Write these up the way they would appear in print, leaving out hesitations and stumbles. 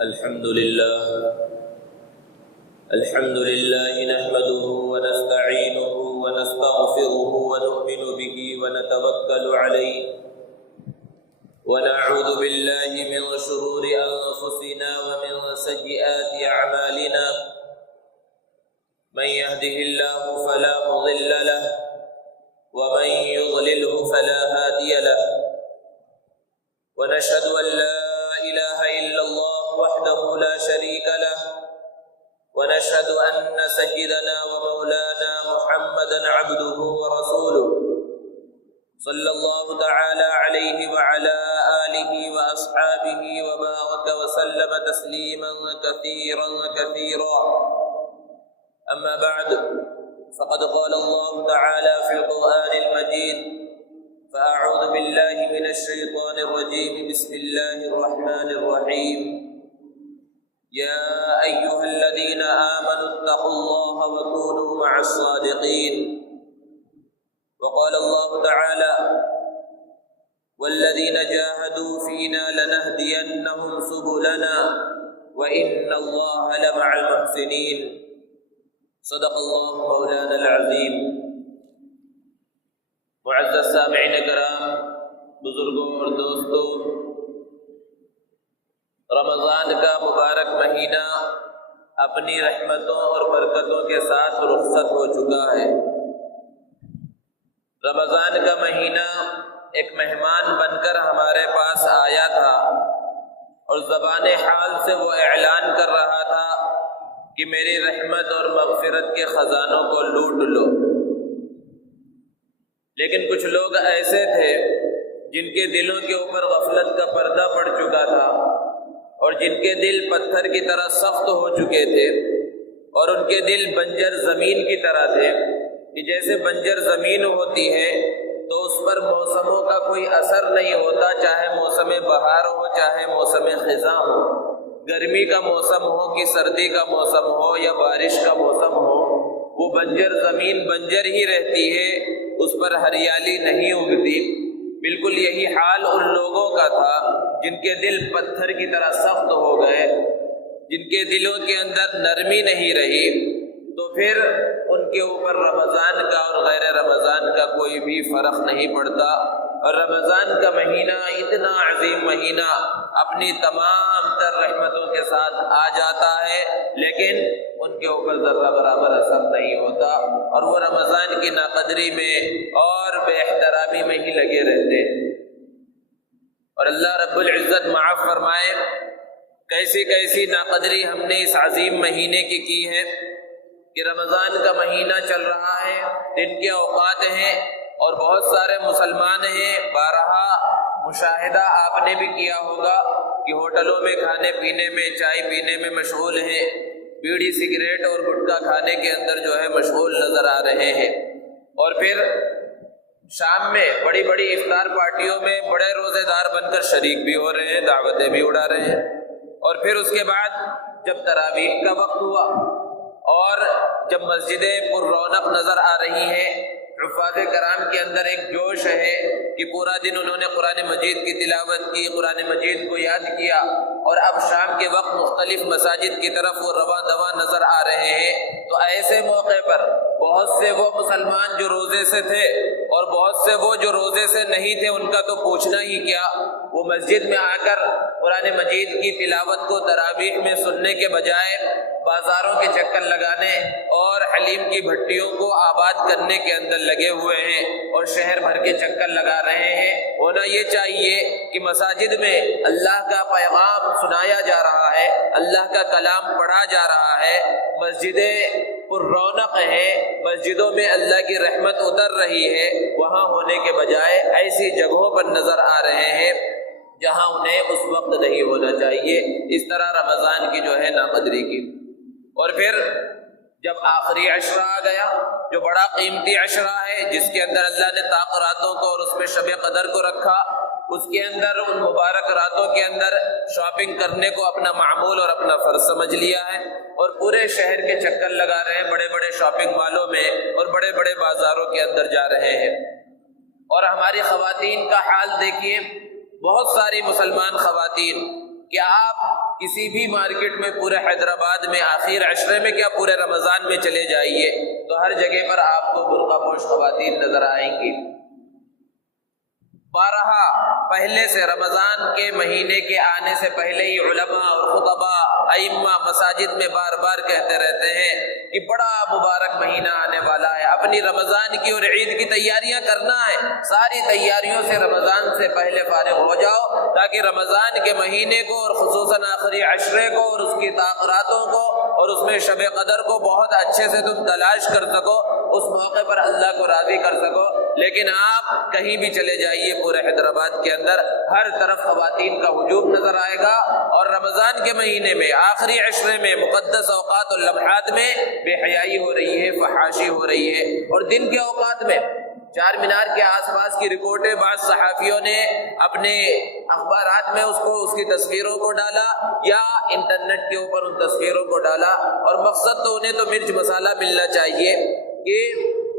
الحمد لله نحمده ونستعينه ونستغفره ونؤمن به ونتوكل عليه ونعوذ بالله من شرور أنفسنا ومن سيئات أعمالنا من يهده الله فلا مضل له ومن يضلله فلا هادي له ونشهد أن لا إله إلا الله وحده لا شريك له ونشهد أن سيدنا ومولانا محمدا عبده ورسوله صلى الله تعالى عليه وعلى آله وأصحابه وبارك وسلم تسليما كثيرا أما بعد فقد قال الله تعالى في القرآن المجيد فأعوذ بالله من الشيطان الرجيم بسم الله الرحمن الرحيم يا أيها الذين آمنوا اتقوا الله وكونوا مع الصادقين وقال الله تعالى والذين جاهدوا فينا لنهدينهم سبلنا وإن الله لمع المحسنين صدق الله مولانا العظيم. معزز سامعین کرام، بزرگوں اور دوستوں، رمضان کا مبارک مہینہ اپنی رحمتوں اور برکتوں کے ساتھ رخصت ہو چکا ہے۔ رمضان کا مہینہ ایک مہمان بن کر ہمارے پاس آیا تھا اور زبان حال سے وہ اعلان کر رہا تھا کہ میری رحمت اور مغفرت کے خزانوں کو لوٹ لو۔ لیکن کچھ لوگ ایسے تھے جن کے دلوں کے اوپر غفلت کا پردہ پڑ چکا تھا اور جن کے دل پتھر کی طرح سخت ہو چکے تھے اور ان کے دل بنجر زمین کی طرح تھے کہ جیسے بنجر زمین ہوتی ہے تو اس پر موسموں کا کوئی اثر نہیں ہوتا، چاہے موسم بہار ہو چاہے موسم خزاں ہو، گرمی کا موسم ہو کہ سردی کا موسم ہو یا بارش کا موسم ہو، وہ بنجر زمین بنجر ہی رہتی ہے، اس پر ہریالی نہیں اگتی۔ بالکل یہی حال ان لوگوں کا تھا جن کے دل پتھر کی طرح سخت ہو گئے، جن کے دلوں کے اندر نرمی نہیں رہی۔ تو پھر ان کے اوپر رمضان کا اور غیر رمضان کا کوئی بھی فرق نہیں پڑتا، اور رمضان کا مہینہ اتنا عظیم مہینہ اپنی تمام تر رحمتوں کے ساتھ آ جاتا ہے، لیکن ان کے اوپر ذرہ برابر اثر نہیں ہوتا، اور وہ رمضان کی ناقدری میں اور بے احترامی میں ہی لگے رہتے ہیں۔ اور اللہ رب العزت معاف فرمائے، کیسی کیسی ناقدری ہم نے اس عظیم مہینے کی ہے کہ رمضان کا مہینہ چل رہا ہے، دن کے اوقات ہیں اور بہت سارے مسلمان ہیں، بارہا مشاہدہ آپ نے بھی کیا ہوگا کہ ہوٹلوں میں کھانے پینے میں، چائے پینے میں مشغول ہیں، بیڑی سگریٹ اور گٹکا کھانے کے اندر جو ہے مشغول نظر آ رہے ہیں، اور پھر شام میں بڑی بڑی افطار پارٹیوں میں بڑے روزے دار بن کر شریک بھی ہو رہے ہیں، دعوتیں بھی اڑا رہے ہیں، اور پھر اس کے بعد جب تراویح کا وقت ہوا اور جب مسجدیں پر رونق نظر آ رہی ہیں، حفاظ کرام کے اندر ایک جوش ہے کہ پورا دن انہوں نے قرآن مجید کی تلاوت کی، قرآن مجید کو یاد کیا، اور اب شام کے وقت مختلف مساجد کی طرف وہ رواں دواں نظر آ رہے ہیں، تو ایسے موقع پر بہت سے وہ مسلمان جو روزے سے تھے اور بہت سے وہ جو روزے سے نہیں تھے، ان کا تو پوچھنا ہی کیا، وہ مسجد میں آ کر قرآن مجید کی تلاوت کو تراویح میں سننے کے بجائے بازاروں کے چکر لگانے اور حلیم کی بھٹیوں کو آباد کرنے کے اندر لگے ہوئے ہیں اور شہر بھر کے چکر لگا رہے ہیں۔ ہونا یہ چاہیے کہ مساجد میں اللہ کا پیغام سنایا جا رہا ہے، اللہ کا کلام پڑھا جا رہا ہے، مسجدیں پر رونق ہیں، مسجدوں میں اللہ کی رحمت اتر رہی ہے، وہاں ہونے کے بجائے ایسی جگہوں پر نظر آ رہے ہیں جہاں انہیں اس وقت نہیں ہونا چاہیے۔ اس طرح رمضان کی جو ہے ناقدری کی۔ اور پھر جب آخری عشرہ آ گیا جو بڑا قیمتی عشرہ ہے، جس کے اندر اللہ نے طاق راتوں کو اور اس میں شب قدر کو رکھا، اس کے اندر ان مبارک راتوں کے اندر شاپنگ کرنے کو اپنا معمول اور اپنا فرض سمجھ لیا ہے، اور پورے شہر کے چکر لگا رہے ہیں، بڑے بڑے شاپنگ مالوں میں اور بڑے بڑے بازاروں کے اندر جا رہے ہیں۔ اور ہماری خواتین کا حال دیکھیے، بہت ساری مسلمان خواتین کہ آپ کسی بھی مارکیٹ میں پورے حیدرآباد میں آخر عشرے میں کیا پورے رمضان میں چلے جائیے تو ہر جگہ پر آپ کو برقع پوش خواتین نظر آئیں گی۔ بارہا پہلے سے رمضان کے مہینے کے آنے سے پہلے ہی علماء اور خطباء ائمہ مساجد میں بار بار کہتے رہتے ہیں کہ بڑا مبارک مہینہ آنے والا ہے، اپنی رمضان کی اور عید کی تیاریاں کرنا ہے، ساری تیاریوں سے رمضان سے پہلے فارغ ہو جاؤ تاکہ رمضان کے مہینے کو اور خصوصاً آخری عشرے کو اور اس کی تاخیراتوں کو اور اس میں شب قدر کو بہت اچھے سے تم تلاش کر سکو، اس موقع پر اللہ کو راضی کر سکو۔ لیکن آپ کہیں بھی چلے جائیے پورے حیدرآباد کے اندر ہر طرف خواتین کا ہجوم نظر آئے گا، اور رمضان کے مہینے میں آخری عشرے میں مقدس اوقات اور لمحات میں بے حیائی ہو رہی ہے، فحاشی ہو رہی ہے، اور دن کے اوقات میں چار مینار کے آس پاس کی رپورٹیں بعض صحافیوں نے اپنے اخبارات میں اس کی تصویروں کو ڈالا یا انٹرنیٹ کے اوپر ان تصویروں کو ڈالا، اور مقصد تو انہیں تو مرچ مسالہ ملنا چاہیے کہ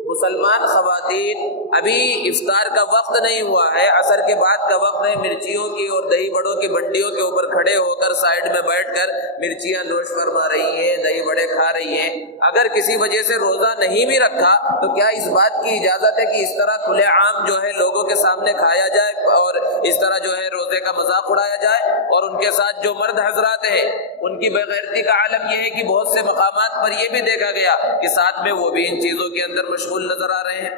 مسلمان خواتین ابھی افطار کا وقت نہیں ہوا ہے، عصر کے بعد کا وقت ہے، مرچیوں کی اور دہی بڑوں کی بنڈیوں کے اوپر کھڑے ہو کر سائیڈ میں بیٹھ کر مرچیاں نوش فرما رہی ہیں، دہی بڑے کھا رہی ہیں۔ اگر کسی وجہ سے روزہ نہیں بھی رکھا تو کیا اس بات کی اجازت ہے کہ اس طرح کھلے عام جو ہے لوگوں کے سامنے کھایا جائے اور اس طرح جو ہے روزے کا مذاق اڑایا جائے؟ اور ان کے ساتھ جو مرد حضرات ہیں ان کی بغیرتی کا عالم یہ ہے کہ بہت سے مقامات پر یہ بھی دیکھا گیا کہ ساتھ میں وہ بھی ان چیزوں کے اندر مشغول نظر آ رہے ہیں۔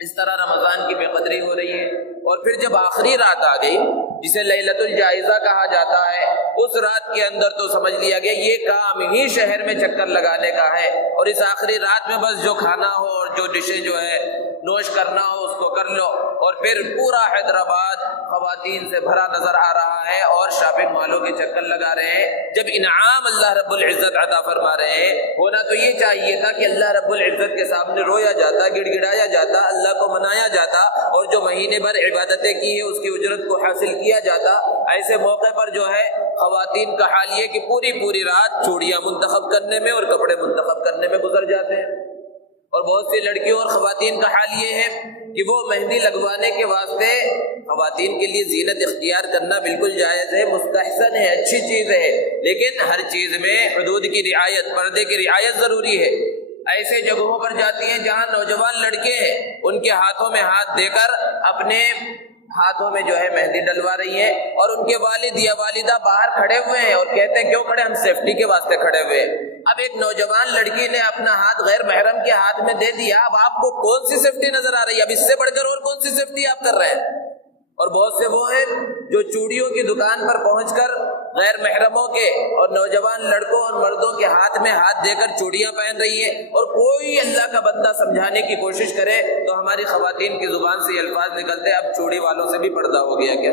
اس طرح رمضان کی بے قدری ہو رہی ہے۔ اور پھر جب آخری رات آ گئی جسے لیلۃ الجائزہ کہا جاتا ہے، اس رات کے اندر تو سمجھ لیا گیا یہ کام ہی شہر میں چکر لگانے کا ہے، اور اس آخری رات میں بس جو کھانا ہو اور جو ڈشیں جو ہے نوش کرنا ہو اس کو کر لو۔ اور پھر پورا حیدرآباد خواتین سے بھرا نظر آ رہا ہے اور شاپنگ مالوں کے چکر لگا رہے ہیں، جب انعام اللہ رب العزت عطا فرما رہے ہیں۔ ہونا تو یہ چاہیے تھا کہ اللہ رب العزت کے سامنے رویا جاتا، گڑ گڑایا جاتا، اللہ کو منایا جاتا، اور جو مہینے بھر عبادتیں کی ہیں اس کی اجرت کو حاصل کیا جاتا۔ ایسے موقع پر جو ہے خواتین کا حال یہ کہ پوری رات چوڑیاں منتخب کرنے میں اور کپڑے منتخب کرنے میں گزر جاتے ہیں، اور بہت سی لڑکیوں اور خواتین کا حال یہ ہے کہ وہ مہندی لگوانے کے واسطے خواتین کے لیے زینت اختیار کرنا بالکل جائز ہے، مستحسن ہے، اچھی چیز ہے، لیکن ہر چیز میں حدود کی رعایت، پردے کی رعایت ضروری ہے۔ ایسے جگہوں پر جاتی ہیں جہاں نوجوان لڑکے ہیں، ان کے ہاتھوں میں ہاتھ دے کر اپنے ہاتھوں میں جو ہے مہندی ڈلوا رہی ہیں، اور ان کے والد یا والدہ باہر کھڑے ہوئے ہیں اور کہتے ہیں کیوں کھڑے؟ ہم سیفٹی کے واسطے کھڑے ہوئے ہیں۔ اب ایک نوجوان لڑکی نے اپنا ہاتھ غیر محرم کے ہاتھ میں دے دیا، اب آپ کو کون سی سیفٹی نظر آ رہی ہے؟ اب اس سے بڑھ کر اور کون سی سیفٹی آپ کر رہے ہیں؟ اور بہت سے وہ ہیں جو چوڑیوں کی دکان پر پہنچ کر غیر محرموں کے اور نوجوان لڑکوں اور مردوں کے ہاتھ میں ہاتھ دے کر چوڑیاں پہن رہی ہیں، اور کوئی اللہ کا بندہ سمجھانے کی کوشش کرے تو ہماری خواتین کی زبان سے یہ الفاظ نکلتے اب چوڑی والوں سے بھی پردہ ہو گیا کیا؟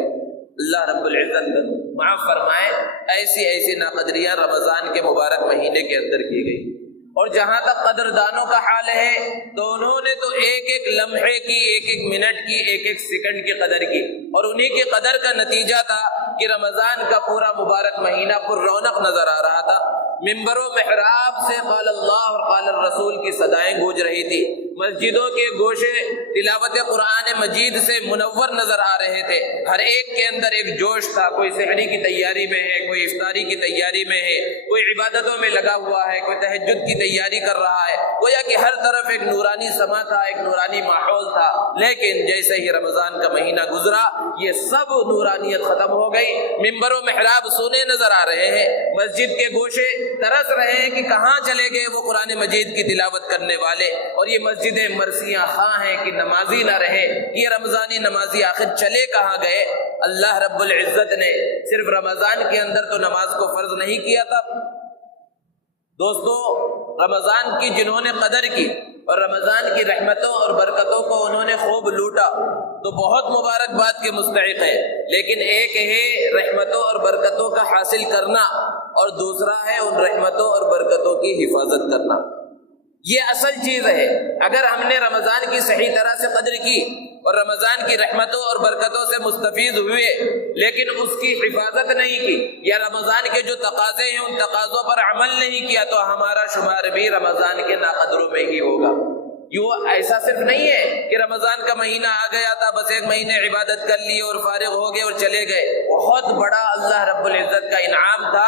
اللہ رب العزت معاف فرمائے، ایسی ناقدریاں رمضان کے مبارک مہینے کے اندر کی گئی۔ اور جہاں تک قدردانوں کا حال ہے تو انہوں نے تو ایک ایک لمحے کی، ایک ایک منٹ کی، ایک ایک سیکنڈ کی قدر کی، اور انہی کی قدر کا نتیجہ تھا کہ رمضان کا پورا مبارک مہینہ پر رونق نظر آ رہا تھا۔ ممبر و محراب سے قال اللہ اور قال الرسول کی صدائیں گونج رہی تھی، مسجدوں کے گوشے تلاوت قرآن مجید سے منور نظر آ رہے تھے، ہر ایک کے اندر ایک جوش تھا، کوئی سحری کی تیاری میں ہے، کوئی افطاری کی تیاری میں ہے، کوئی عبادتوں میں لگا ہوا ہے، کوئی تہجد کی تیاری کر رہا ہے، گویا کہ ہر طرف ایک نورانی سما تھا، ایک نورانی ماحول تھا۔ لیکن جیسے ہی رمضان کا مہینہ گزرا یہ سب نورانیت ختم ہو گئی، ممبر و محراب سونے نظر آ رہے ہیں، مسجد کے گوشے ترس رہے ہیں کہ کہاں چلے گئے وہ قرآن مجید کی تلاوت کرنے والے، اور یہ مسجدیں مرثیاں خواہ ہیں کہ نمازی نہ رہے، یہ رمضانی نمازی آخر چلے کہاں گئے؟ اللہ رب العزت نے صرف رمضان کے اندر تو نماز کو فرض نہیں کیا تھا دوستو، رمضان کی جنہوں نے قدر کی اور رمضان کی رحمتوں اور برکتوں کو انہوں نے خوب لوٹا تو بہت مبارکباد کے مستحق ہے، لیکن ایک ہے رحمتوں اور برکتوں کا حاصل کرنا اور دوسرا ہے ان رحمتوں اور برکتوں کی حفاظت کرنا۔ یہ اصل چیز ہے۔ اگر ہم نے رمضان کی صحیح طرح سے قدر کی اور رمضان کی رحمتوں اور برکتوں سے مستفید ہوئے لیکن اس کی حفاظت نہیں کی یا رمضان کے جو تقاضے ہیں ان تقاضوں پر عمل نہیں کیا تو ہمارا شمار بھی رمضان کے ناقدروں میں ہی ہوگا۔ ایسا صرف نہیں ہے کہ رمضان کا مہینہ آ گیا تھا بس ایک مہینے عبادت کر لی اور فارغ ہو گئے اور چلے گئے. بہت بڑا اللہ رب العزت کا انعام تھا.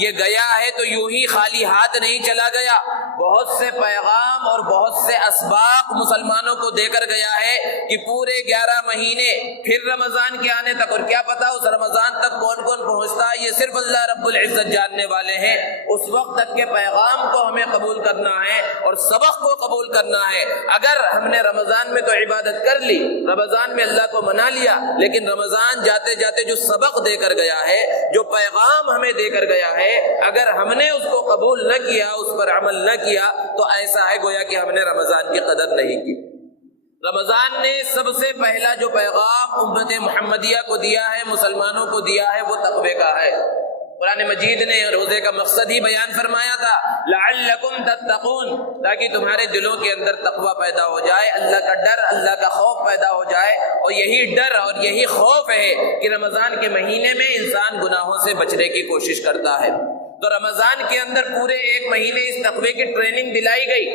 یہ گیا ہے تو یوں ہی خالی ہاتھ نہیں چلا گیا, بہت سے پیغام اور بہت سے اسباق مسلمانوں کو دے کر گیا ہے کہ پورے 11 مہینے پھر رمضان کے آنے تک, اور کیا پتا اس رمضان تک کون کون پہنچتا ہے, یہ صرف اللہ رب العزت جاننے والے ہیں. اس وقت تک کے پیغام کو ہمیں قبول کرنا ہے اور سبق کو قبول کرنا ہے. اگر ہم نے رمضان میں تو عبادت کر لی, رمضان میں اللہ کو منا لیا, لیکن رمضان جاتے جاتے جو سبق دے کر گیا ہے, جو پیغام ہمیں دے کر گیا ہے, اگر ہم نے اس کو قبول نہ کیا, اس پر عمل نہ کیا, تو ایسا ہے گویا کہ ہم نے رمضان کی قدر نہیں کی. رمضان نے سب سے پہلا جو پیغام امت محمدیہ کو دیا ہے, مسلمانوں کو دیا ہے, وہ تقوی کا ہے. قرآن مجید نے روزے کا مقصد ہی بیان فرمایا تھا, لعلکم تتقون, تاکہ تمہارے دلوں کے اندر تقوی پیدا ہو جائے, اللہ کا ڈر, اللہ کا خوف پیدا ہو جائے. اور یہی ڈر اور یہی خوف ہے کہ رمضان کے مہینے میں انسان گناہوں سے بچنے کی کوشش کرتا ہے. تو رمضان کے اندر پورے ایک مہینے اس تقوی کی ٹریننگ دلائی گئی.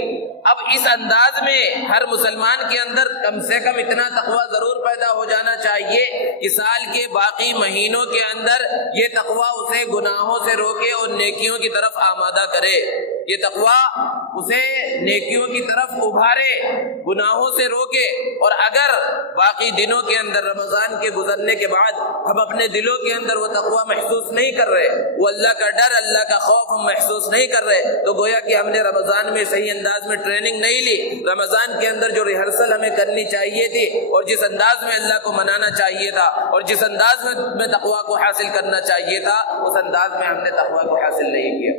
اب اس انداز میں ہر مسلمان کے اندر کم سے کم اتنا تقوی ضرور پیدا ہو جانا چاہیے کہ سال کے باقی مہینوں کے اندر یہ تقوی اسے گناہوں سے روکے اور نیکیوں کی طرف آمادہ کرے. یہ تقوی اسے نیکیوں کی طرف ابھارے, گناہوں سے روکے. اور اگر باقی دنوں کے اندر رمضان کے گزرنے کے بعد ہم اپنے دلوں کے اندر وہ تقوی محسوس نہیں کر رہے, وہ اللہ کا ڈر, اللہ کا خوف ہم محسوس نہیں کر رہے, تو گویا کہ ہم نے رمضان میں صحیح انداز میں ٹریننگ نہیں لی. رمضان کے اندر جو ریہرسل ہمیں کرنی چاہیے تھی, اور جس انداز میں اللہ کو منانا چاہیے تھا, اور جس انداز میں تقوی کو حاصل کرنا چاہیے تھا, اس انداز میں ہم نے تقوی کو حاصل نہیں کیا.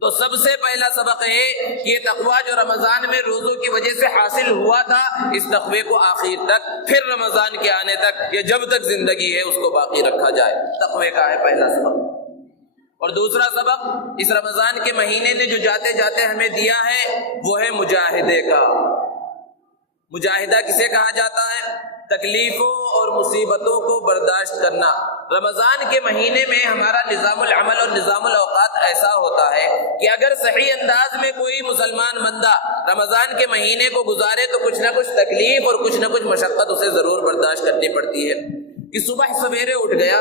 تو سب سے پہلا سبق ہے کہ یہ تقوی جو رمضان میں روزوں کی وجہ سے حاصل ہوا تھا, اس تقوی کو آخر تک, پھر رمضان کے آنے تک, یا جب تک زندگی ہے اس کو باقی رکھا جائے. تقوی کا ہے پہلا سبق. اور دوسرا سبق اس رمضان کے مہینے نے جو جاتے جاتے ہمیں دیا ہے, وہ ہے مجاہدے کا. مجاہدہ کسے کہا جاتا ہے؟ تکلیفوں اور مصیبتوں کو برداشت کرنا. رمضان کے مہینے میں ہمارا نظام العمل اور نظام الاوقات ایسا ہوتا ہے کہ اگر صحیح انداز میں کوئی مسلمان بندہ رمضان کے مہینے کو گزارے تو کچھ نہ کچھ تکلیف اور کچھ نہ کچھ مشقت اسے ضرور برداشت کرنی پڑتی ہے. کہ صبح سویرے اٹھ گیا,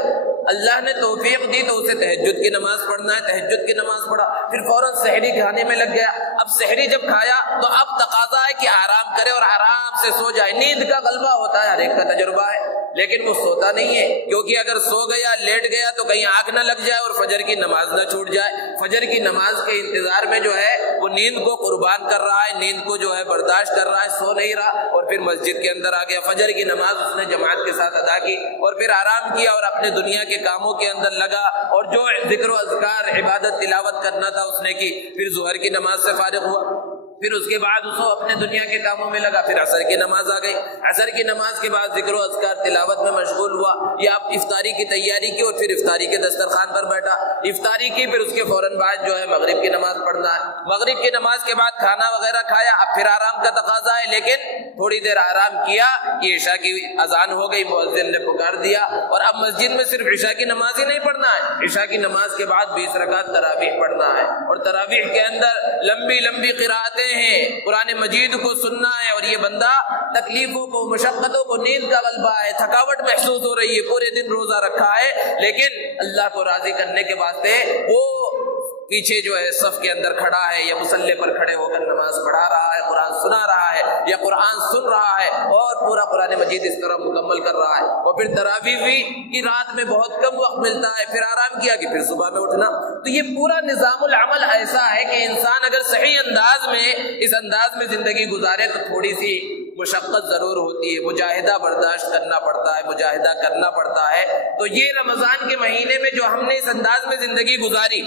اللہ نے توفیق دی تو اسے تہجد کی نماز پڑھنا ہے, تہجد کی نماز پڑھا, پھر فوراً سحری کھانے میں لگ گیا. اب سحری جب کھایا تو اب تقاضا ہے کہ آرام کرے اور آرام سے سو جائے. نیند کا غلبہ ہوتا ہے, ہر ایک کا تجربہ ہے, لیکن وہ سوتا نہیں ہے, کیونکہ اگر سو گیا, لیٹ گیا تو کہیں آنکھ نہ لگ جائے اور فجر کی نماز نہ چھوٹ جائے. فجر کی نماز کے انتظار میں جو ہے وہ نیند کو قربان کر رہا ہے, نیند کو جو ہے برداشت کر رہا ہے, سو نہیں رہا. اور پھر مسجد کے اندر آ گیا, فجر کی نماز اس نے جماعت کے ساتھ ادا کی, اور پھر آرام کیا اور اپنے دنیا کے کاموں کے اندر لگا, اور جو ذکر و اذکار, عبادت, تلاوت کرنا تھا اس نے کی. پھر ظہر کی نماز سے فارغ ہوا, پھر اس کے بعد اس کو اپنے دنیا کے کاموں میں لگا. پھر عصر کی نماز آ گئی, عصر کی نماز کے بعد ذکر و اذکار, تلاوت میں مشغول ہوا, یا اب افطاری کی تیاری کی اور پھر افطاری کے دسترخوان پر بیٹھا, افطاری کی, پھر اس کے فوراً بعد جو ہے مغرب کی نماز پڑھنا ہے. مغرب کی نماز کے بعد کھانا وغیرہ کھایا, اب پھر آرام کا تقاضا ہے, لیکن تھوڑی دیر آرام کیا کہ عشاء کی اذان ہو گئی, مؤذن نے پکار دیا, اور اب مسجد میں صرف عشاء کی نماز ہی نہیں پڑھنا ہے, عشاء کی نماز کے بعد 20 رکعت تراویح پڑھنا ہے. اور تراویح کے اندر لمبی لمبی قرأتیں ہیں, قرآن مجید کو سننا ہے. اور یہ بندہ تکلیفوں کو, مشقتوں کو, نیند کا غلبہ ہے, تھکاوٹ محسوس ہو رہی ہے, پورے دن روزہ رکھا ہے, لیکن اللہ کو راضی کرنے کے واسطے وہ پیچھے جو ہے صف کے اندر کھڑا ہے, یا مصلی پر کھڑے ہو کر نماز پڑھا رہا ہے, قرآن سنا رہا ہے, یا قرآن سن رہا ہے, اور پورا قرآن مجید اس طرح مکمل کر رہا ہے. اور پھر تراویح بھی کی رات میں بہت کم وقت ملتا ہے, پھر آرام کیا کہ پھر صبح میں اٹھنا. تو یہ پورا نظام العمل ایسا ہے کہ انسان اگر صحیح انداز میں, اس انداز میں زندگی گزارے تو تھوڑی سی مشقت ضرور ہوتی ہے, مجاہدہ برداشت کرنا پڑتا ہے, مجاہدہ کرنا پڑتا ہے. تو یہ رمضان کے مہینے میں جو ہم نے اس انداز میں زندگی گزاری,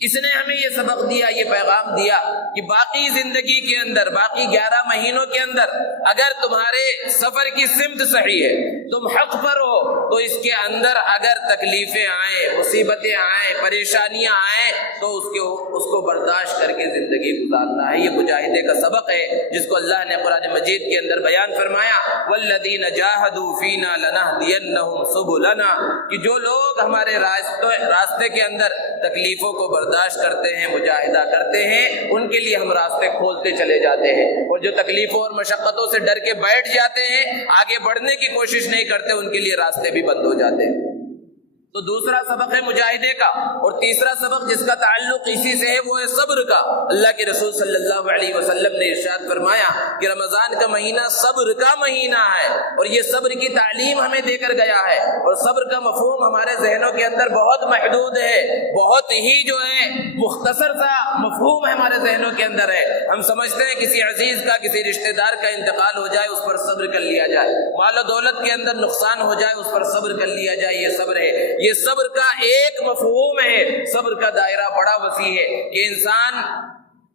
اس نے ہمیں یہ سبق دیا, یہ پیغام دیا کہ باقی زندگی کے اندر, باقی 11 مہینوں کے اندر اگر تمہارے سفر کی سمت صحیح ہے, تم حق پر ہو, تو اس کے اندر اگر تکلیفیں آئیں, مصیبتیں آئیں, پریشانیاں آئیں, تو اس کو برداشت کر کے زندگی گزارنا ہے. یہ مجاہدے کا سبق ہے جس کو اللہ نے قرآن مجید کے اندر بیان فرمایا والذین جاہدوا فینا لنہدینہم سبلنا، کہ جو لوگ ہمارے راستے کے اندر تکلیفوں کو برداشت کرتے ہیں، مجاہدہ کرتے ہیں، ان کے لیے ہم راستے کھولتے چلے جاتے ہیں، اور جو تکلیفوں اور مشقتوں سے ڈر کے بیٹھ جاتے ہیں، آگے بڑھنے کی کوشش نہیں کرتے، ان کے لیے راستے بھی بند ہو جاتے ہیں. تو دوسرا سبق ہے مجاہدے کا. اور تیسرا سبق جس کا تعلق اسی سے ہے وہ ہے صبر کا. اللہ کے رسول صلی اللہ علیہ وسلم نے ارشاد فرمایا کہ رمضان کا مہینہ صبر کا مہینہ ہے، اور یہ صبر کی تعلیم ہمیں دے کر گیا ہے. اور صبر کا مفہوم ہمارے ذہنوں کے اندر بہت محدود ہے، بہت ہی جو ہے مختصر سا مفہوم ہمارے ذہنوں کے اندر ہے. ہم سمجھتے ہیں کسی عزیز کا، کسی رشتہ دار کا انتقال ہو جائے اس پر صبر کر لیا جائے، مال و دولت کے اندر نقصان ہو جائے اس پر صبر کر لیا جائے، یہ صبر ہے. یہ صبر کا ایک مفہوم ہے. صبر کا دائرہ بڑا وسیع ہے کہ انسان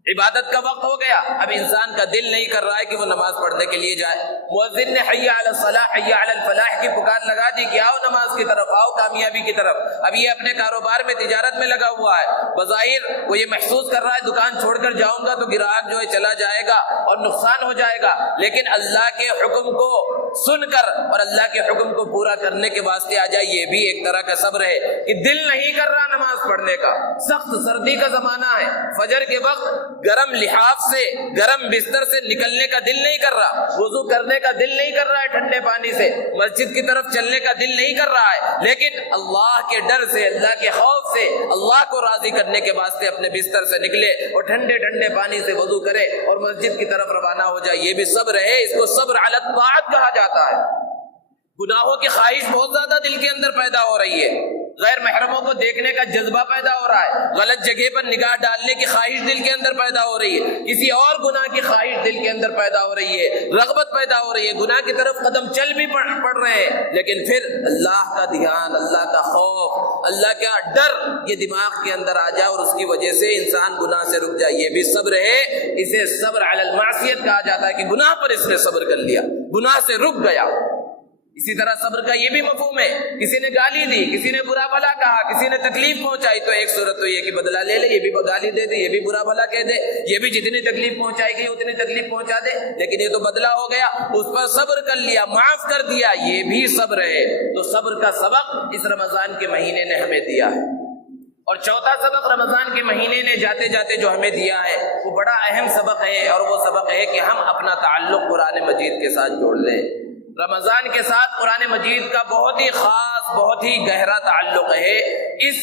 عبادت کا وقت ہو گیا، اب انسان کا دل نہیں کر رہا ہے کہ وہ نماز پڑھنے کے لیے جائے. مؤذن نے حی علی الصلاح حی علی الفلاح کی پکار لگا دی کہ آؤ نماز کی طرف، آؤ کامیابی کی طرف. اب یہ اپنے کاروبار میں، تجارت میں لگا ہوا ہے، بظاہر وہ یہ محسوس کر رہا ہے دکان چھوڑ کر جاؤں گا تو گراہک جو ہے چلا جائے گا اور نقصان ہو جائے گا. لیکن اللہ کے حکم کو سن کر اور اللہ کے حکم کو پورا کرنے کے واسطے آ جائے، یہ بھی ایک طرح کا صبر ہے کہ دل نہیں کر رہا نماز پڑھنے کا. سخت سردی کا زمانہ ہے، فجر کے وقت گرم لحاف سے، گرم بستر سے نکلنے کا دل نہیں کر رہا، وضو کرنے کا دل نہیں کر رہا ہے ٹھنڈے پانی سے، مسجد کی طرف چلنے کا دل نہیں کر رہا ہے، لیکن اللہ کے ڈر سے، اللہ کے خوف سے، اللہ کو راضی کرنے کے واسطے اپنے بستر سے نکلے اور ٹھنڈے ٹھنڈے پانی سے وضو کرے اور مسجد کی طرف روانہ ہو جائے. یہ بھی صبر ہے. اس کو صبر علی الطاعت کہا جاتا ہے. گناہوں کی خواہش بہت زیادہ دل کے اندر پیدا ہو رہی ہے، غیر محرموں کو دیکھنے کا جذبہ پیدا ہو رہا ہے، غلط جگہ پر نگاہ ڈالنے کی خواہش دل کے اندر پیدا ہو رہی ہے، کسی اور گناہ کی خواہش دل کے اندر پیدا ہو رہی ہے، رغبت پیدا ہو رہی ہے، گناہ کی طرف قدم چل بھی پڑ رہے ہیں، لیکن پھر اللہ کا دھیان، اللہ کا خوف، اللہ کا ڈر یہ دماغ کے اندر آ جائے اور اس کی وجہ سے انسان گناہ سے رک جائے. یہ بھی صبر ہے. اسے صبر علی المعصیت کہا جاتا ہے کہ گناہ پر اس نے صبر کر لیا، گناہ سے رک گیا. اسی طرح صبر کا یہ بھی مفہوم ہے، کسی نے گالی دی، کسی نے برا بھلا کہا، کسی نے تکلیف پہنچائی، تو ایک صورت تو یہ کہ بدلہ لے لے، یہ بھی گالی دے دے، یہ بھی برا بھلا کہہ دے، یہ بھی جتنی تکلیف پہنچائی گئی اتنی تکلیف پہنچا دے، لیکن یہ تو بدلہ ہو گیا، اس پر صبر کر لیا، معاف کر دیا. یہ بھی صبر ہے. تو صبر کا سبق اس رمضان کے مہینے نے ہمیں دیا ہے. اور چوتھا سبق رمضان کے مہینے نے جاتے جاتے جو ہمیں دیا ہے وہ بڑا اہم سبق ہے، اور وہ سبق ہے کہ ہم اپنا تعلق قرآن مجید کے ساتھ جوڑ لیں. رمضان کے ساتھ قرآن مجید کا بہت ہی خاص، بہت ہی گہرا تعلق ہے. اس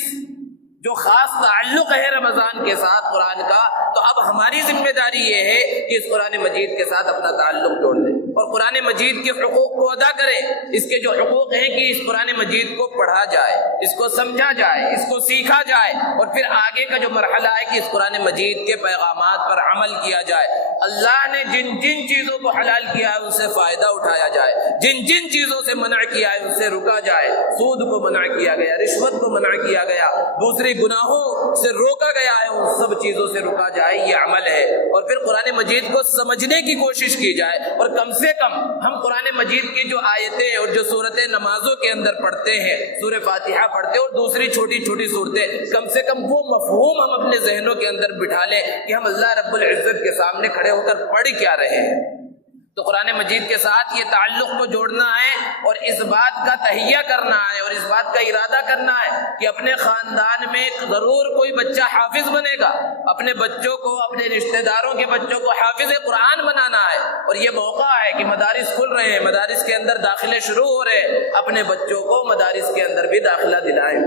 جو خاص تعلق ہے رمضان کے ساتھ قرآن کا، تو اب ہماری ذمہ داری یہ ہے کہ اس قرآن مجید کے ساتھ اپنا تعلق جوڑ لیں اور قرآن مجید کے حقوق کو ادا کریں. اس کے جو حقوق ہیں کہ اس قرآن مجید کو پڑھا جائے، اس کو سمجھا جائے، اس کو سیکھا جائے، اور پھر آگے کا جو مرحلہ ہے کہ اس قرآن مجید کے پیغامات پر عمل کیا جائے. اللہ نے جن جن چیزوں کو حلال کیا ہے ان سے فائدہ اٹھایا جائے، جن جن چیزوں سے منع کیا ہے ان سے رکا جائے. سود کو منع کیا گیا، رشوت کو منع کیا گیا، دوسری گناہوں سے روکا گیا ہے، ان سب چیزوں سے رکا جائے. یہ عمل ہے. اور پھر قرآن مجید کو سمجھنے کی کوشش کی جائے، اور کم سے کم ہم قرآن مجید کی جو آیتیں اور جو صورتیں نمازوں کے اندر پڑھتے ہیں، سورہ فاتحہ پڑھتے ہیں اور دوسری چھوٹی چھوٹی صورتیں، کم سے کم وہ مفہوم ہم اپنے ذہنوں کے اندر بٹھا لیں کہ ہم اللہ رب العزت کے سامنے کھڑے ہو کر پڑھ کیا رہے ہیں. تو قرآن مجید کے ساتھ یہ تعلق کو جوڑنا ہے اور اس بات کا تہیہ کرنا ہے اور اس بات کا ارادہ کرنا ہے کہ اپنے خاندان میں ضرور کوئی بچہ حافظ بنے گا. اپنے بچوں کو، اپنے رشتہ داروں کے بچوں کو حافظ قرآن بنانا ہے. اور یہ موقع ہے کہ مدارس کھل رہے ہیں، مدارس کے اندر داخلے شروع ہو رہے ہیں، اپنے بچوں کو مدارس کے اندر بھی داخلہ دلائیں.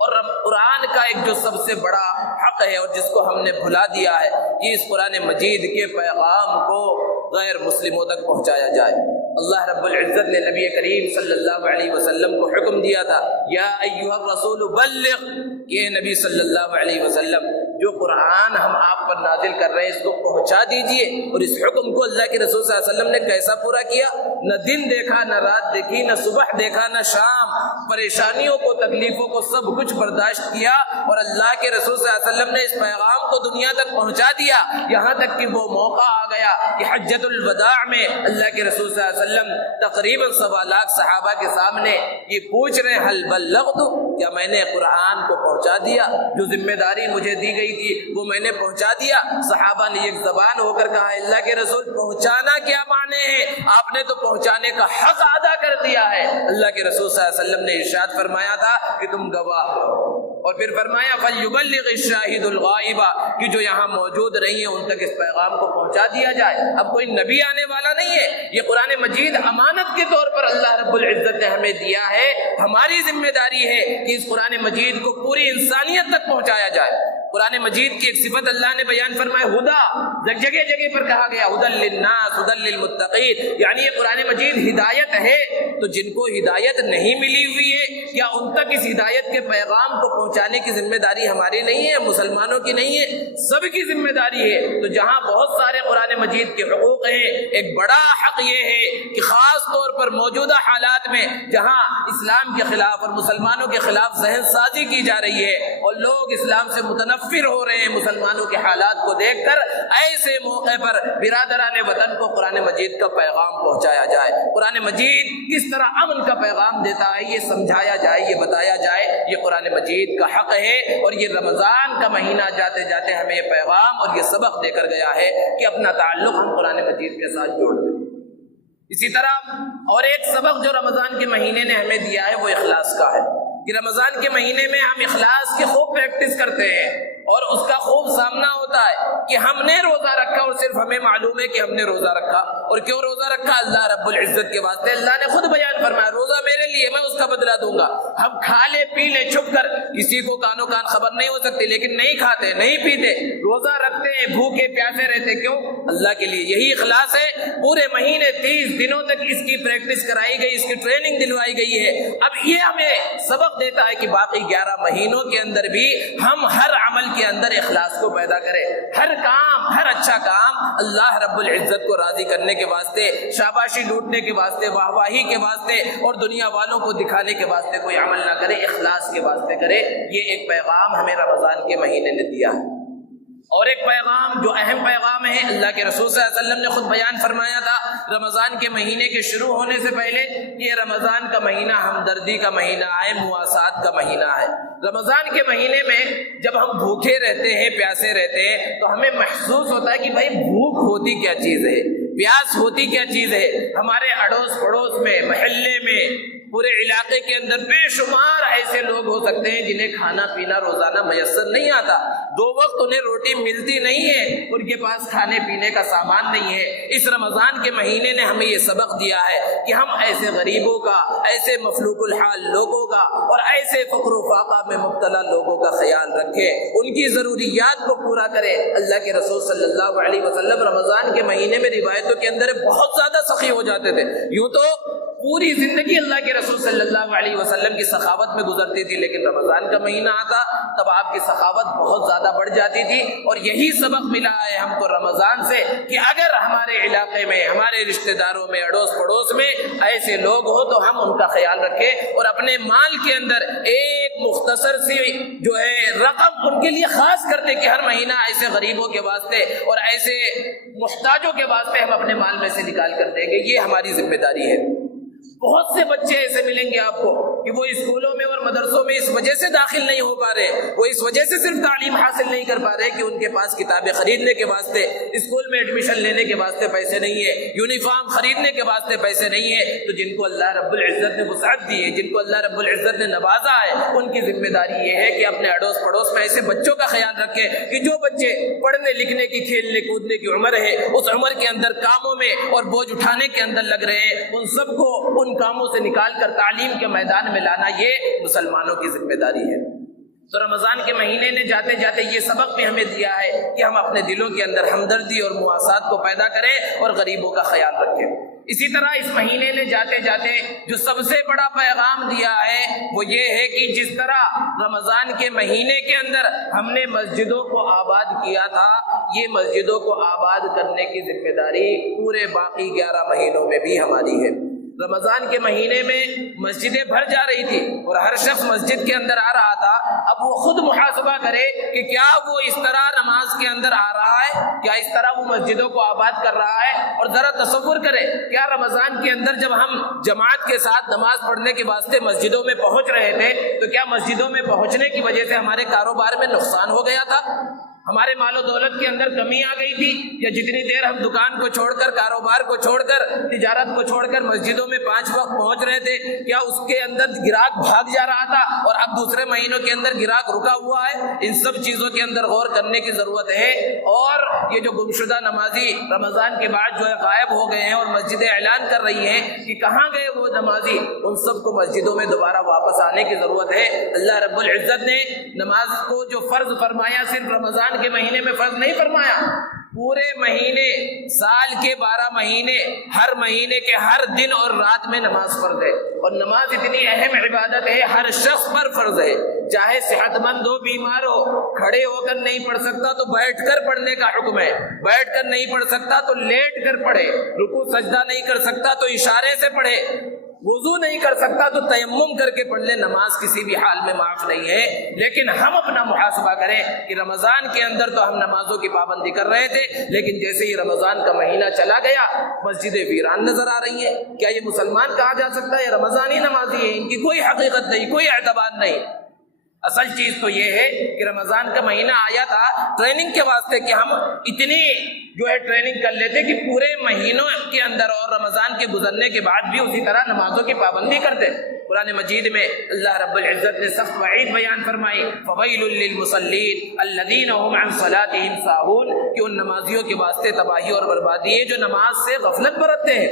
اور قرآن کا ایک جو سب سے بڑا حق ہے اور جس کو ہم نے بھلا دیا ہے کہ اس قرآن مجید کے پیغام کو غیر مسلموں تک پہنچایا جائے. اللہ رب العزت نے نبی کریم صلی اللہ علیہ وسلم کو حکم دیا تھا، یا ایھا الرسول بلغ، یہ نبی صلی اللہ علیہ وسلم جو قرآن ہم آپ پر نازل کر رہے ہیں اس کو پہنچا دیجئے. اور اس حکم کو اللہ کے رسول صلی اللہ علیہ وسلم نے کیسا پورا کیا؟ نہ دن دیکھا، نہ رات دیکھی، نہ صبح دیکھا، نہ شام، پریشانیوں کو، تکلیفوں کو سب کچھ برداشت کیا. اور اللہ کے رسول صلی اللہ علیہ وسلم نے اس پیغام کو دنیا تک پہنچا دیا، یہاں تک کہ وہ موقع آ گیا کہ حجۃ الوداع میں اللہ کے رسول صلی اللہ علیہ وسلم تقریباً 1.25 لاکھ صحابہ کے سامنے یہ پوچھ رہے ہیں، حل بلغت، کیا میں نے قرآن کو پہنچا دیا؟ جو ذمہ داری مجھے دی گئی تھی وہ میں نے پہنچا دیا؟ صحابہ نے ایک زبان ہو کر کہا، اللہ کے رسول پہنچانا کیا معنی ہے؟ آپ نے تو پہنچانے کا حق ادا کر دیا ہے۔ اللہ کے رسول صلی اللہ علیہ وسلم نے ارشاد فرمایا تھا کہ تم گواہ ہو، اور پھر فرمایا فَلْيُبَلِّغِ الشَّاهِدُ الْغَائِبَ، کہ جو یہاں موجود رہی ہیں ان تک اس پیغام کو پہنچا دیا جائے۔ اب کوئی نبی آنے والا نہیں ہے، یہ قرآن مجید امانت کے طور پر اللہ رب العزت نے ہمیں دیا ہے۔ ہماری ذمہ داری ہے کہ اس قرآن مجید کو پوری انسانیت تک پہنچایا جائے۔ قرآن مجید کی ایک صفت اللہ نے بیان فرمایا، ہدا، جگہ جگہ پر کہا گیا ہدی للناس ہدی للمتقین، یعنی یہ قرآن مجید ہدایت ہے۔ تو جن کو ہدایت نہیں ملی ہوئی ہے، کیا ان تک اس ہدایت کے پیغام کو پہنچانے کی ذمہ داری ہماری نہیں ہے، مسلمانوں کی نہیں ہے؟ سب کی ذمہ داری ہے۔ تو جہاں بہت سارے قرآن مجید کے حقوق ہیں، ایک بڑا حق یہ ہے کہ خاص طور پر موجودہ حالات میں جہاں اسلام کے خلاف اور مسلمانوں کے خلاف ذہن سازی کی جا رہی ہے اور لوگ اسلام سے متنفر ہو رہے ہیں مسلمانوں کے حالات کو دیکھ کر، ایسے موقع پر برادران وطن کو قرآن مجید کا پیغام پہنچایا جائے۔ قرآن مجید کس طرح امن کا پیغام دیتا ہے یہ سمجھایا جائے، یہ بتایا جائے۔ یہ قرآن مجید کا حق ہے، اور یہ رمضان کا مہینہ جاتے جاتے ہمیں یہ پیغام اور یہ سبق دے کر گیا ہے کہ اپنا تعلق ہم قرآن مجید کے ساتھ جوڑ دیں۔ اسی طرح اور ایک سبق جو رمضان کے مہینے نے ہمیں دیا ہے وہ اخلاص کا ہے، کہ رمضان کے مہینے میں ہم اخلاص کی خوب پریکٹس کرتے ہیں اور اس کا خوب سامنا ہوتا ہے کہ ہم نے روزہ رکھا اور صرف ہمیں معلوم ہے کہ ہم نے روزہ رکھا، اور کیوں روزہ رکھا؟ اللہ رب العزت کے واسطے۔ اللہ نے خود بیان فرمایا، روزہ میرے لیے، میں اس کا بدلہ دوں گا۔ ہم کھا لے پی لے چھپ کر، کسی کو کانوں کان خبر نہیں ہو سکتی، لیکن نہیں کھاتے نہیں پیتے، روزہ رکھتے ہیں، بھوکے پیاسے رہتے، کیوں؟ اللہ کے لیے۔ یہی اخلاص ہے۔ پورے مہینے 30 دنوں تک اس کی پریکٹس کرائی گئی، اس کی ٹریننگ دلوائی گئی ہے۔ اب یہ ہمیں سبق دیتا ہے کہ باقی 11 مہینوں کے اندر بھی ہم ہر عمل کے اندر اخلاص کو پیدا کریں، ہر کام، ہر اچھا کام اللہ رب العزت کو راضی کرنے کے واسطے، شاباشی لوٹنے کے واسطے، واہواہی کے واسطے اور دنیا والوں کو دکھانے کے واسطے کوئی عمل نہ کرے، اخلاص کے واسطے کرے۔ یہ ایک پیغام ہمیں رمضان کے مہینے نے دیا ہے۔ اور ایک پیغام جو اہم پیغام ہے، اللہ کے رسول صلی اللہ علیہ وسلم نے خود بیان فرمایا تھا رمضان کے مہینے کے شروع ہونے سے پہلے، یہ رمضان کا مہینہ ہمدردی کا مہینہ ہے، مواسات کا مہینہ ہے۔ رمضان کے مہینے میں جب ہم بھوکے رہتے ہیں، پیاسے رہتے ہیں، تو ہمیں محسوس ہوتا ہے کہ بھائی بھوک ہوتی کیا چیز ہے، پیاس ہوتی کیا چیز ہے۔ ہمارے اڑوس پڑوس میں، محلے میں، پورے علاقے کے اندر بے شمار ایسے لوگ ہو سکتے ہیں جنہیں کھانا پینا روزانہ میسر نہیں آتا، 2 وقت انہیں روٹی ملتی نہیں ہے، ان کے پاس کھانے پینے کا سامان نہیں ہے۔ اس رمضان کے مہینے نے ہمیں یہ سبق دیا ہے کہ ہم ایسے غریبوں کا، ایسے مفلوق الحال لوگوں کا اور ایسے فقر و فاقہ میں مبتلا لوگوں کا خیال رکھیں، ان کی ضروریات کو پورا کریں۔ اللہ کے رسول صلی اللہ علیہ وسلم رمضان کے مہینے میں روایتوں کے اندر بہت زیادہ سخی ہو جاتے تھے۔ یوں تو پوری زندگی اللہ کے رسول صلی اللہ علیہ وسلم کی سخاوت میں گزرتی تھی، لیکن رمضان کا مہینہ آتا تب آپ کی سخاوت بہت زیادہ بڑھ جاتی تھی۔ اور یہی سبق ملا ہے ہم کو رمضان سے کہ اگر ہمارے علاقے میں، ہمارے رشتہ داروں میں، اڑوس پڑوس میں ایسے لوگ ہو تو ہم ان کا خیال رکھیں اور اپنے مال کے اندر ایک مختصر سی جو ہے رقم ان کے لیے خاص کر دیں کہ ہر مہینہ ایسے غریبوں کے واسطے اور ایسے محتاجوں کے واسطے ہم اپنے مال میں سے نکال کر دیں گے۔ یہ ہماری ذمہ داری ہے۔ بہت سے بچے ایسے ملیں گے آپ کو کہ وہ اسکولوں میں اور مدرسوں میں اس وجہ سے داخل نہیں ہو پا رہے، وہ اس وجہ سے صرف تعلیم حاصل نہیں کر پا رہے کہ ان کے پاس کتابیں خریدنے کے واسطے، اسکول میں ایڈمیشن لینے کے واسطے پیسے نہیں ہے، یونیفارم خریدنے کے واسطے پیسے نہیں ہے۔ تو جن کو اللہ رب العزت نے وسعت دی ہے، جن کو اللہ رب العزت نے نوازا ہے، ان کی ذمہ داری یہ ہے کہ اپنے اڑوس پڑوس میں ایسے بچوں کا خیال رکھیں کہ جو بچے پڑھنے لکھنے کی، کھیلنے کودنے کی عمر ہے، اس عمر کے اندر کاموں میں اور بوجھ اٹھانے کے اندر لگ رہے ہیں، ان سب کو ان کاموں سے نکال کر تعلیم کے میدان میں لانا یہ مسلمانوں کی ذمہ داری ہے۔ تو رمضان کے مہینے نے جاتے جاتے یہ سبق بھی ہمیں دیا ہے کہ ہم اپنے دلوں کے اندر ہمدردی اور مواسات کو پیدا کریں اور غریبوں کا خیال رکھیں۔ اسی طرح اس مہینے نے جاتے جاتے جو سب سے بڑا پیغام دیا ہے وہ یہ ہے کہ جس طرح رمضان کے مہینے کے اندر ہم نے مسجدوں کو آباد کیا تھا، یہ مسجدوں کو آباد کرنے کی ذمہ داری پورے باقی 11 مہینوں میں بھی ہماری ہے۔ رمضان کے مہینے میں مسجدیں بھر جا رہی تھی اور ہر شخص مسجد کے اندر آ رہا تھا. اب وہ خود محاسبہ کرے کہ کیا وہ اس طرح نماز کے اندر آ رہا ہے, کیا اس طرح وہ مسجدوں کو آباد کر رہا ہے. اور ذرا تصور کرے, کیا رمضان کے اندر جب ہم جماعت کے ساتھ نماز پڑھنے کے واسطے مسجدوں میں پہنچ رہے تھے تو کیا مسجدوں میں پہنچنے کی وجہ سے ہمارے کاروبار میں نقصان ہو گیا تھا, ہمارے مال و دولت کے اندر کمی آ گئی تھی؟ یا جتنی دیر ہم دکان کو چھوڑ کر, کاروبار کو چھوڑ کر, تجارت کو چھوڑ کر مسجدوں میں 5 وقت پہنچ رہے تھے, کیا اس کے اندر گراہک بھاگ جا رہا تھا اور اب دوسرے مہینوں کے اندر گراہک رکا ہوا ہے؟ ان سب چیزوں کے اندر غور کرنے کی ضرورت ہے. اور یہ جو گمشدہ نمازی رمضان کے بعد جو ہے غائب ہو گئے ہیں اور مسجدیں اعلان کر رہی ہیں کہ کہاں گئے وہ نمازی, ان سب کو مسجدوں میں دوبارہ واپس آنے کی ضرورت ہے. اللہ رب العزت نے نماز کو جو فرض فرمایا صرف رمضان کے مہینے میں فرض نہیں فرمایا, پورے مہینے, سال کے 12 مہینے, ہر مہینے کے ہر دن اور رات میں نماز فرض ہے. اور نماز اتنی اہم عبادت ہے, ہر شخص پر فرض ہے, چاہے صحت مند ہو, بیمار ہو, کھڑے ہو کر نہیں پڑھ سکتا تو بیٹھ کر پڑھنے کا حکم ہے, بیٹھ کر نہیں پڑھ سکتا تو لیٹ کر پڑھے, رکوع سجدہ نہیں کر سکتا تو اشارے سے پڑھے, وضو نہیں کر سکتا تو تیمم کر کے پڑھ لے, نماز کسی بھی حال میں معاف نہیں ہے. لیکن ہم اپنا محاسبہ کریں کہ رمضان کے اندر تو ہم نمازوں کی پابندی کر رہے تھے, لیکن جیسے ہی رمضان کا مہینہ چلا گیا مسجدیں ویران نظر آ رہی ہیں. کیا یہ مسلمان کہا جا سکتا ہے؟ یہ رمضانی نمازی ہیں, ان کی کوئی حقیقت نہیں, کوئی اعتبار نہیں. اصل چیز تو یہ ہے کہ رمضان کا مہینہ آیا تھا ٹریننگ کے واسطے کہ ہم اتنی جو ہے ٹریننگ کر لیتے کہ پورے مہینوں کے اندر اور رمضان کے گزرنے کے بعد بھی اسی طرح نمازوں کی پابندی کرتے. قرآن مجید میں اللہ رب العزت نے سخت وعید بیان فرمائی, فویل للمصلین الذین هم عن صلاتهم ساہون, کہ ان نمازیوں کے واسطے تباہی اور بربادی ہے جو نماز سے غفلت برتتے ہیں,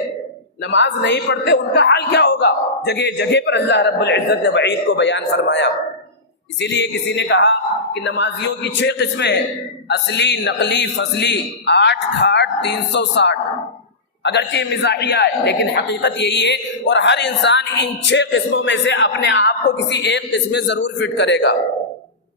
نماز نہیں پڑھتے, ان کا حال کیا ہوگا. جگہ جگہ پر اللہ رب العزت نے وعید کو بیان فرمایا. اسی لیے کسی نے کہا کہ نمازیوں کی 6 قسمیں ہیں, اصلی, نقلی, فصلی, 8 گھاٹ, 360. اگرچہ مزاحیہ ہے لیکن حقیقت یہی ہے, اور ہر انسان ان 6 قسموں میں سے اپنے آپ کو کسی ایک قسم میں ضرور فٹ کرے گا.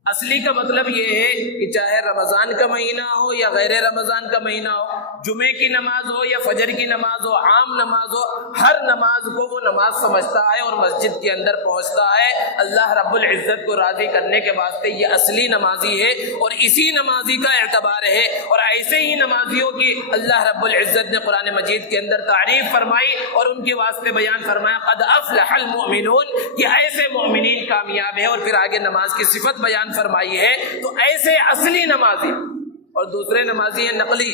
اصلی کا مطلب یہ ہے کہ چاہے رمضان کا مہینہ ہو یا غیر رمضان کا مہینہ ہو, جمعے کی نماز ہو یا فجر کی نماز ہو, عام نماز ہو, ہر نماز کو وہ نماز سمجھتا ہے اور مسجد کے اندر پہنچتا ہے اللہ رب العزت کو راضی کرنے کے واسطے. یہ اصلی نمازی ہے اور اسی نمازی کا اعتبار ہے. اور ایسے ہی نمازیوں کی اللہ رب العزت نے قرآن مجید کے اندر تعریف فرمائی اور ان کے واسطے بیان فرمایا قد افلح المؤمنون, کہ ایسے مومنین کامیاب ہیں. اور پھر آگے نماز کی صفت بیان فرمائی ہے. تو ایسے اصلی نمازی, اور دوسرے نمازی ہیں نقلی,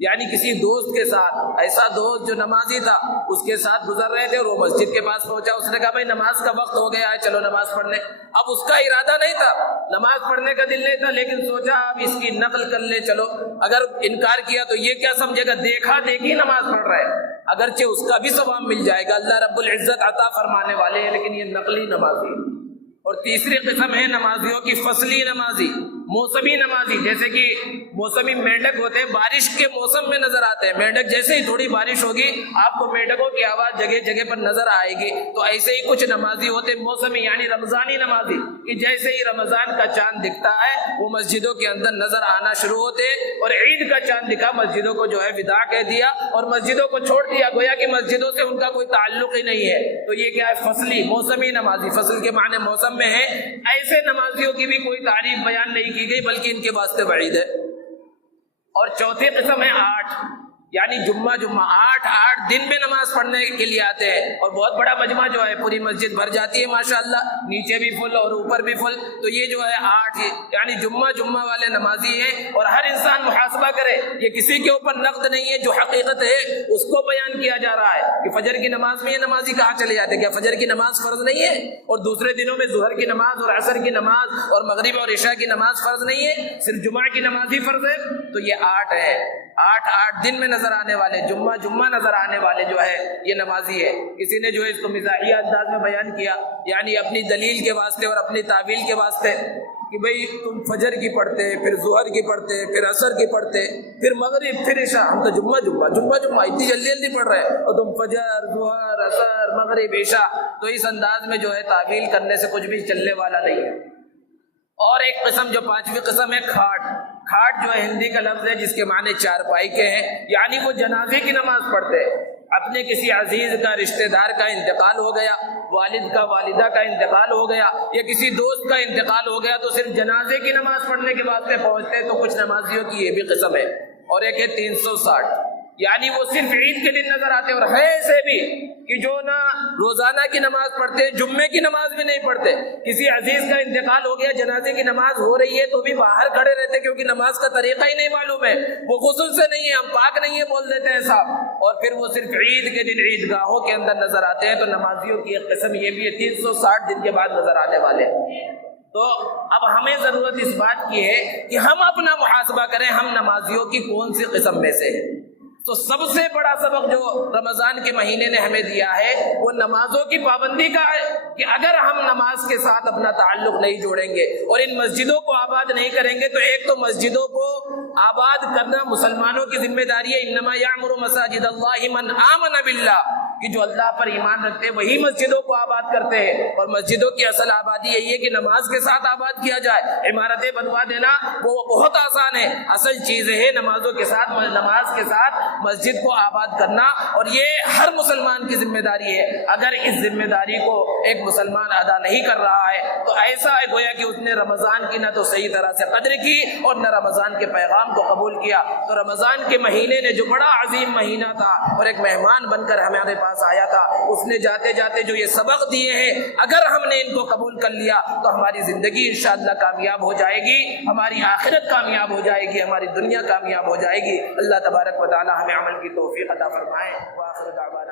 یعنی کسی دوست کے ساتھ, ایسا دوست جو نمازی تھا اس کے ساتھ گزر رہے تھے اور وہ مسجد کے پاس پہنچا, اس نے کہا بھائی نماز کا وقت ہو گیا ہے, چلو نماز پڑھنے. اب اس کا ارادہ نہیں تھا, نماز پڑھنے کا دل نہیں تھا, لیکن سوچا اب اس کی نقل کر لے, چلو. اگر انکار کیا تو یہ کیا سمجھے گا, دیکھا دیکھی نماز پڑھ رہے ہیں, اگرچہ اس کا بھی ثواب مل جائے گا, اللہ رب العزت عطا فرمانے والے ہیں, لیکن یہ نقلی نمازی. اور تیسری قسم ہے نمازیوں کی فصلی نمازی, موسمی نمازی. جیسے کہ موسمی میڈک ہوتے ہیں, بارش کے موسم میں نظر آتے ہیں میڈک, جیسے ہی تھوڑی بارش ہوگی آپ کو میڈکوں کی آواز جگہ جگہ پر نظر آئے گی. تو ایسے ہی کچھ نمازی ہوتے ہیں موسمی, یعنی رمضانی نمازی, کہ جیسے ہی رمضان کا چاند دکھتا ہے وہ مسجدوں کے اندر نظر آنا شروع ہوتے ہیں, اور عید کا چاند دکھا مسجدوں کو جو ہے وداع کہہ دیا اور مسجدوں کو چھوڑ دیا, گویا کہ مسجدوں سے ان کا کوئی تعلق ہی نہیں ہے. تو یہ کیا ہے, فصلی, موسمی نمازی. فصل کے معنی موسم میں ہے. ایسے نمازیوں کی بھی کوئی تعریف بیان نہیں کی گئی بلکہ ان کے واسطے وعید ہے. اور چوتھی قسم ہے 8, یعنی جمعہ 8 دن میں نماز پڑھنے کے لیے آتے ہیں, اور بہت بڑا مجمع جو ہے, پوری مسجد بھر جاتی ہے ماشاءاللہ, نیچے بھی فل اور اوپر بھی فل. تو یہ جو ہے 8 یعنی جمعہ والے نمازی ہیں. اور ہر انسان محاسبہ کرے, یہ کسی کے اوپر نقد نہیں ہے, جو حقیقت ہے اس کو بیان کیا جا رہا ہے کہ فجر کی نماز میں یہ نمازی کہاں چلے جاتے ہیں. کیا فجر کی نماز فرض نہیں ہے؟ اور دوسرے دنوں میں ظہر کی نماز اور عصر کی نماز اور مغرب اور عشاء کی نماز فرض نہیں ہے, صرف جمعہ کی نماز ہی فرض ہے. تو یہ 8 ہے, 8 دن میں نظر آنے والے, جمعہ نظر آنے والے جو ہے یہ نمازی ہے. کسی نے جو ہے اس کو مزاحیہ انداز میں بیان کیا, یعنی اپنی دلیل کے واسطے اور اپنی تعویل کے واسطے کہ بھئی تم فجر کی پڑھتے, پھر ظہر کی پڑھتے, پھر عصر کی پڑھتے, پھر مغرب, پھر عشاء. ہم تو جمعہ اتنی جلدی پڑھ رہے ہیں, اور تم فجر, ظہر, عصر, مغرب, عشاء. تو اس انداز میں جو ہے تعویل کرنے سے کچھ بھی چلنے والا نہیں ہے. اور ایک قسم جو 5ویں قسم ہے کھاٹ جو ہے ہندی کا لفظ ہے جس کے معنی چارپائی کے ہیں, یعنی وہ جنازے کی نماز پڑھتے ہیں. اپنے کسی عزیز کا، رشتہ دار کا انتقال ہو گیا، والد کا، والدہ کا انتقال ہو گیا، یا کسی دوست کا انتقال ہو گیا، تو صرف جنازے کی نماز پڑھنے کے واسطے پہنچتے ہیں۔ تو کچھ نمازیوں کی یہ بھی قسم ہے، اور ایک ہے 360، یعنی وہ صرف عید کے دن نظر آتے ہیں، اور ہے ایسے بھی کہ جو نہ روزانہ کی نماز پڑھتے، جمعے کی نماز بھی نہیں پڑھتے، کسی عزیز کا انتقال ہو گیا، جنازے کی نماز ہو رہی ہے تو بھی باہر کھڑے رہتے، کیونکہ نماز کا طریقہ ہی نہیں معلوم ہے، وہ غسل سے نہیں ہے، ہم پاک نہیں ہے بول دیتے ہیں صاحب، اور پھر وہ صرف عید کے دن عیدگاہوں کے اندر نظر آتے ہیں۔ تو نمازیوں کی ایک قسم یہ بھی ہے 360 دن کے بعد نظر آنے والے۔ تو اب ہمیں ضرورت اس بات کی ہے کہ ہم اپنا محاسبہ کریں، ہم نمازیوں کی کون سی قسم میں سے ہیں۔ تو سب سے بڑا سبق جو رمضان کے مہینے نے ہمیں دیا ہے وہ نمازوں کی پابندی کا ہے، کہ اگر ہم نماز کے ساتھ اپنا تعلق نہیں جوڑیں گے اور ان مسجدوں کو آباد نہیں کریں گے، تو ایک تو مسجدوں کو آباد کرنا مسلمانوں کی ذمہ داری ہے، انما یعمر مساجد اللہ من آمن باللہ، کہ جو اللہ پر ایمان رکھتے ہیں وہی مسجدوں کو آباد کرتے ہیں، اور مسجدوں کی اصل آبادی یہی ہے کہ نماز کے ساتھ آباد کیا جائے۔ عمارتیں بنوا دینا وہ بہت آسان ہے، اصل چیز ہے نمازوں کے ساتھ، نماز کے ساتھ مسجد کو آباد کرنا، اور یہ ہر مسلمان کی ذمہ داری ہے۔ اگر اس ذمہ داری کو ایک مسلمان ادا نہیں کر رہا ہے تو ایسا ہے گویا کہ اس نے رمضان کی نہ تو صحیح طرح سے قدر کی اور نہ رمضان کے پیغام کو قبول کیا۔ تو رمضان کے مہینے نے جو بڑا عظیم مہینہ تھا اور ایک مہمان بن کر ہمارے پاس آیا تھا، اس نے جاتے جاتے جو یہ سبق دیے ہیں، اگر ہم نے ان کو قبول کر لیا تو ہماری زندگی انشاءاللہ کامیاب ہو جائے گی، ہماری آخرت کامیاب ہو جائے گی، ہماری دنیا کامیاب ہو جائے گی۔ اللہ تبارک و تعالی ہمیں عمل کی توفیق عطا فرمائے۔ وآخر دعوانا